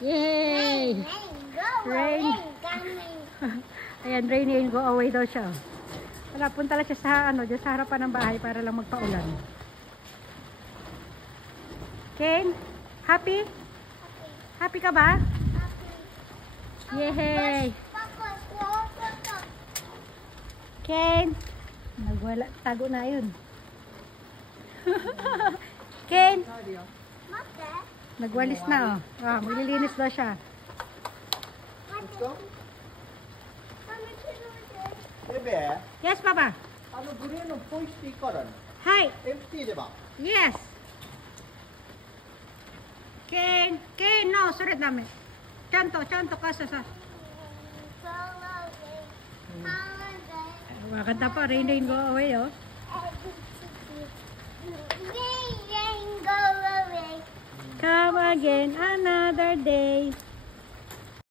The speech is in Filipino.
Yay! Rain. Ayan, rain and go away daw siya. Wala, punta lang siya sa, dyan sa harapan ng bahay para lang magpaulan. Kane, happy? Happy ka ba? Yay! Kane, nagwala, tago na yun. Kane, nagwalis na, oh. Ah, maglilinis daw siya. Bebe, Yes, Papa. グレーのポイしていいからね。はい。empty でば。Yes. Kane, Kane, no, それダメ。ちゃんと傘さ。Makanta pa, rain, rain, go away, oh. Come again another day.